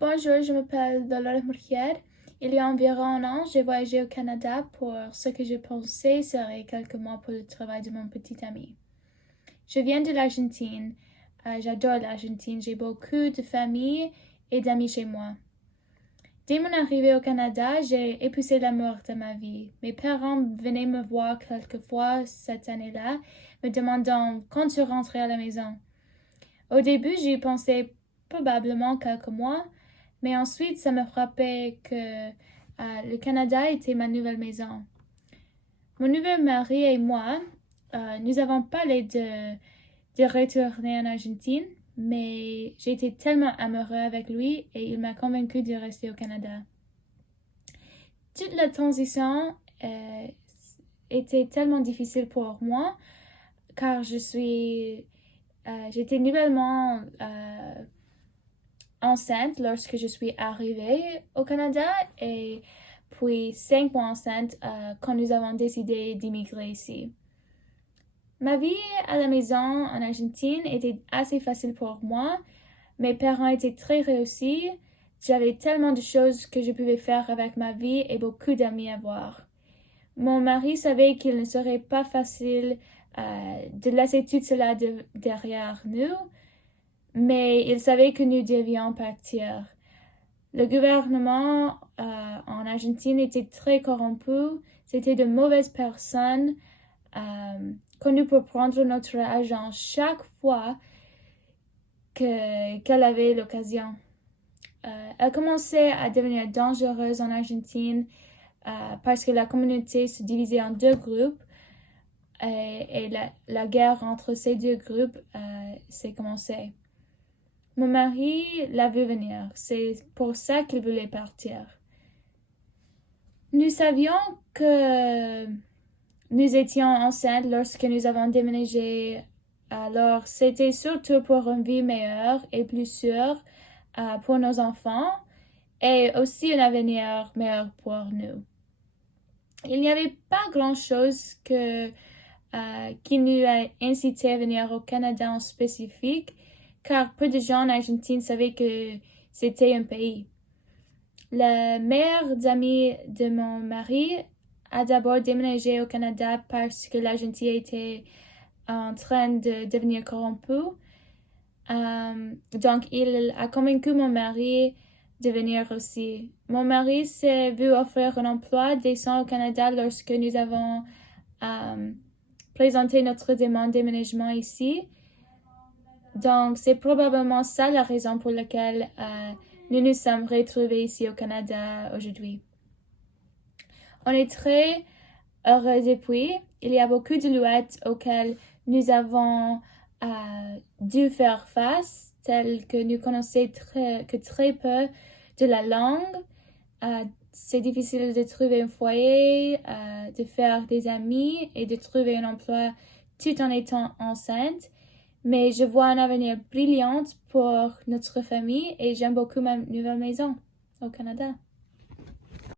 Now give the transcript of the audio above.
Bonjour, je m'appelle Dolores Murquier. Il y a environ un an, j'ai voyagé au Canada pour ce que je pensais serait quelques mois pour le travail de mon petit ami. Je viens de l'Argentine. J'adore l'Argentine. J'ai beaucoup de famille et d'amis chez moi. Dès mon arrivée au Canada, j'ai épousé l'amour de ma vie. Mes parents venaient me voir quelques fois cette année-là, me demandant quand je rentrais à la maison. Au début, j'y pensais probablement quelques mois, mais ensuite, ça me frappait que le Canada était ma nouvelle maison. Mon nouveau mari et moi, nous avons parlé de retourner en Argentine, mais j'ai été tellement amoureux avec lui et il m'a convaincu de rester au Canada. Toute la transition était tellement difficile pour moi, car j'étais nouvellement enceinte lorsque je suis arrivée au Canada et puis 5 mois enceinte quand nous avons décidé d'immigrer ici. Ma vie à la maison en Argentine était assez facile pour moi. Mes parents étaient très réussis. J'avais tellement de choses que je pouvais faire avec ma vie et beaucoup d'amis à voir. Mon mari savait qu'il ne serait pas facile de laisser tout cela derrière nous, mais il savait que nous devions partir. Le gouvernement en Argentine était très corrompu. C'était de mauvaises personnes connues pour prendre notre argent chaque fois qu'elle avait l'occasion. Elle commençait à devenir dangereuse en Argentine parce que la communauté se divisait en deux groupes et la guerre entre ces deux groupes s'est commencée. Mon mari l'a vu venir, c'est pour ça qu'il voulait partir. Nous savions que nous étions enceintes lorsque nous avons déménagé, alors c'était surtout pour une vie meilleure et plus sûre pour nos enfants et aussi un avenir meilleur pour nous. Il n'y avait pas grand-chose qui nous a incité à venir au Canada en spécifique, car peu de gens en Argentine savaient que c'était un pays. La mère d'amis de mon mari a d'abord déménagé au Canada parce que l'Argentine était en train de devenir corrompue. Donc, il a convaincu mon mari de venir aussi. Mon mari s'est vu offrir un emploi décent au Canada lorsque nous avons présenté notre demande de déménagement ici. Donc, c'est probablement ça la raison pour laquelle nous nous sommes retrouvés ici au Canada aujourd'hui. On est très heureux depuis. Il y a beaucoup de lois auxquelles nous avons dû faire face, telles que nous connaissons très peu de la langue. C'est difficile de trouver un foyer, de faire des amis et de trouver un emploi tout en étant enceinte. Mais je vois un avenir brillant pour notre famille et j'aime beaucoup ma nouvelle maison au Canada.